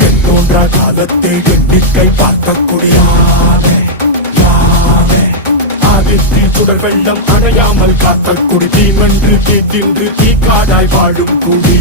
எத்தோன்றா காலத்தை எண்ணிக்கை பார்க்கக்கூடிய ஆதித்தி சுடர் வெள்ளம் அணையாமல் காத்த குடி தீமென்று தீ தின்று தீக்காடாய் வாழும் குடி